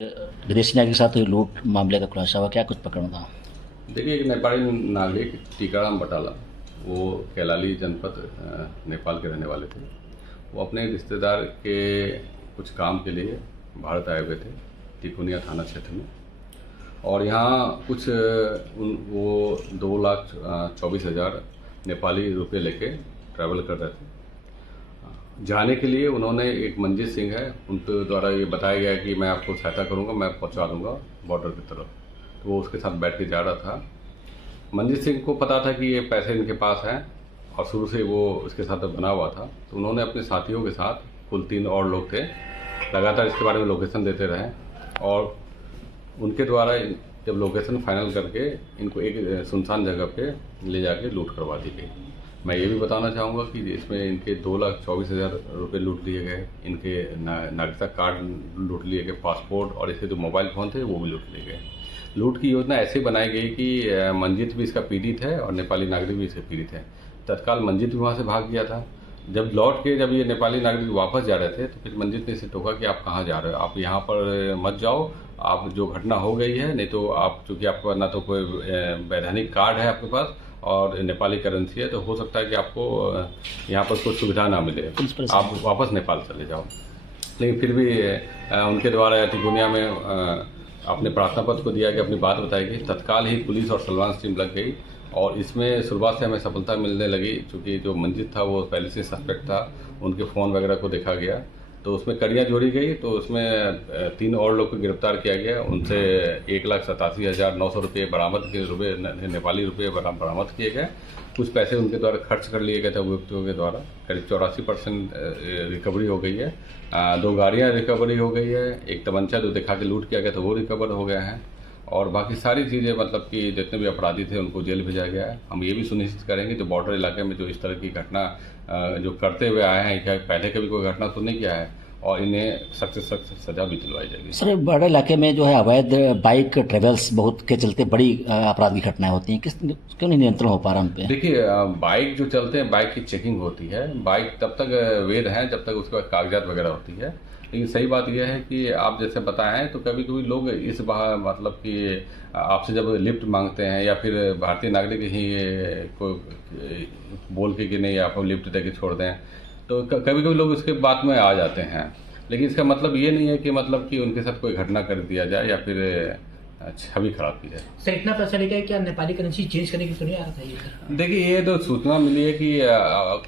विदेशी नागरिक के साथ हुई लूट मामले का खुलासा हुआ, क्या कुछ प्रकरण था? देखिए, एक नेपाली नागरिक टीकाराम बटाला, वो कैलाली जनपद नेपाल के रहने वाले थे। वो अपने रिश्तेदार के कुछ काम के लिए भारत आए हुए थे, तिकोनिया थाना क्षेत्र में। और यहाँ कुछ वो 2,24,000 नेपाली रुपये लेके ट्रैवल कर रहे थे। जाने के लिए उन्होंने, एक मंजीत सिंह है, उनके द्वारा ये बताया गया कि मैं आपको सहायता करूँगा, मैं पहुँचा दूँगा बॉर्डर की तरफ। तो वो उसके साथ बैठ के जा रहा था। मंजीत सिंह को पता था कि ये पैसे इनके पास हैं और शुरू से वो इसके साथ बना हुआ था। तो उन्होंने अपने साथियों के साथ, कुल 3 और लोग थे, लगातार इसके बारे में लोकेशन देते रहे। और उनके द्वारा जब लोकेशन फाइनल करके इनको एक सुनसान जगह पे ले जाके लूट करवा दी गई। मैं ये भी बताना चाहूँगा कि इसमें इनके 2,24,000 रुपये लूट लिए गए, इनके नागरिकता कार्ड लूट लिए गए, पासपोर्ट, और इसके जो मोबाइल फ़ोन थे वो भी लूट लिए गए। लूट की योजना ऐसे बनाई गई कि मंजीत भी इसका पीड़ित है और नेपाली नागरिक भी इसके पीड़ित है। तत्काल मंजीत भी वहाँ से भाग गया था। जब लौट के जब ये नेपाली नागरिक वापस जा रहे थे तो फिर मंजीत ने इसे टोका कि आप कहाँ जा रहे हो, आप यहाँ पर मत जाओ, आप जो घटना हो गई है, नहीं तो आप, चूँकि आपका ना तो कोई वैधानिक कार्ड है आपके पास और नेपाली करेंसी है, तो हो सकता है कि आपको यहाँ पर कुछ सुविधा ना मिले, आप वापस नेपाल चले जाओ। लेकिन फिर भी उनके द्वारा तिकोनिया में अपने प्रार्थना पत्र को दिया कि अपनी बात बताई गई। तत्काल ही पुलिस और सर्विलांस टीम लग गई और इसमें शुरुआत से हमें सफलता मिलने लगी, क्योंकि जो मंजीत था वो पहले से सस्पेक्ट था। उनके फ़ोन वगैरह को देखा गया तो उसमें कड़ियाँ जोड़ी गई। तो उसमें 3 और लोग को गिरफ्तार किया गया। उनसे 1,87,900 रुपये बरामद के नेपाली रुपये बरामद किए गए। कुछ पैसे उनके द्वारा खर्च कर लिए गए थे व्यक्तियों के द्वारा। करीब 84% रिकवरी हो गई है। 2 गाड़ियाँ रिकवरी हो गई है। एक तमंचा जो दिखा के लूट किया गया था वो रिकवर हो गया है। और बाकी सारी चीज़ें, मतलब कि जितने भी अपराधी थे उनको जेल भेजा गया है। हम ये भी सुनिश्चित करेंगे जो बॉर्डर इलाके में जो इस तरह की घटना जो करते हुए आए हैं, क्या पहले कभी कोई घटना तो नहीं किया है, और इन्हें सख्त से सख्त सजा भी दिलवाई जाएगी। सर, बॉर्डर इलाके में जो है अवैध बाइक ट्रेवल्स बहुत के चलते बड़ी अपराध की घटनाएं होती हैं, क्यों नहीं नियंत्रण हो पा रहा उन पे? देखिए, बाइक जो चलते हैं, बाइक की चेकिंग होती है। बाइक तब तक वैध है जब तक उसके बाद कागजात वगैरह होती है। लेकिन सही बात यह है कि आप जैसे बताएं तो कभी कभी लोग इस मतलब कि आपसे जब लिफ्ट मांगते हैं या फिर भारतीय नागरिक ही को बोल के कि नहीं आपको लिफ्ट दे के छोड़ दें, तो कभी कभी लोग उसके बात में आ जाते हैं। लेकिन इसका मतलब ये नहीं है कि मतलब कि उनके साथ कोई घटना कर दिया जाए या फिर छवि खराब की जाए। सर, इतना पैसा लेके क्या नेपाली करेंसी चेंज करने की तो नहीं आ रहा था ये? देखिए, ये तो सूचना मिली है कि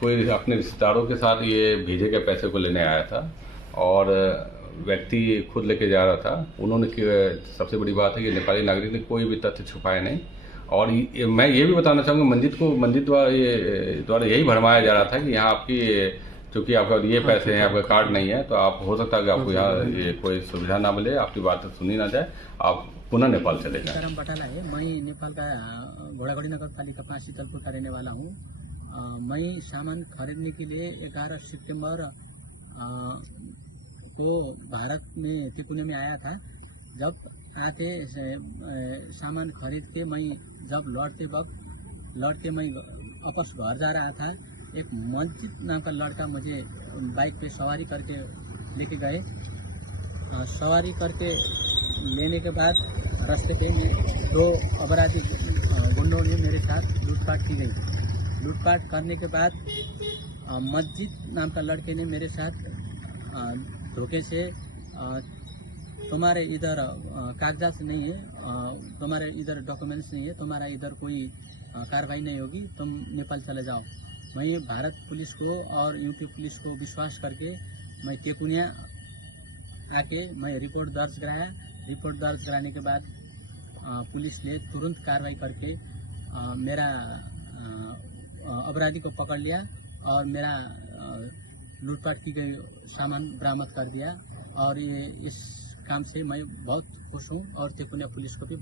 कोई अपने रिश्तेदारों के साथ ये भेजे के पैसे को लेने आया था और व्यक्ति खुद लेके जा रहा था। उन्होंने, सबसे बड़ी बात है कि नेपाली नागरिक ने कोई भी तथ्य छुपाए नहीं। और मैं ये भी बताना चाहूँगा, मंजीत द्वारा यही भरमाया जा रहा था कि यहाँ आपकी, क्योंकि आपका ये पैसे हैं, आपका कार्ड नहीं है, तो आप, हो सकता है कि आपको यहाँ ये कोई सुविधा ना मिले, आपकी बात सुनी ना जाए, आप पुनः नेपाल चले जाएं। टीकाराम बटाला है। मैं नेपाल का घोड़ाघड़ी नगर पालिका 5 शीतलपुर का रहने वाला हूँ। मैं सामान खरीदने के लिए 11 सितंबर को भारत में तिकोनिया में आया था। जब आके सामान खरीद के मैं जब लौट के मैं वापस घर जा रहा था, एक मंजीत नाम का लड़का मुझे बाइक पे सवारी करके लेके गए। सवारी करके लेने के बाद रास्ते पे 2 अपराधी गुंडों ने मेरे साथ लूटपाट की गई। लूटपाट करने के बाद मंजीत नाम का लड़के ने मेरे साथ धोखे से, तुम्हारे इधर कागजात नहीं है, तुम्हारे इधर डॉक्यूमेंट्स नहीं है, तुम्हारा इधर कोई कार्रवाई नहीं होगी, तुम नेपाल चले जाओ। मैं भारत पुलिस को और यूपी पुलिस को विश्वास करके मैं तिकोनिया आके मैं रिपोर्ट दर्ज कराया। रिपोर्ट दर्ज कराने के बाद पुलिस ने तुरंत कार्रवाई करके मेरा अपराधी को पकड़ लिया और मेरा लूटपाट की गई सामान बरामद कर दिया। और ये इस काम से मैं बहुत खुश हूँ और तिकोनिया पुलिस को भी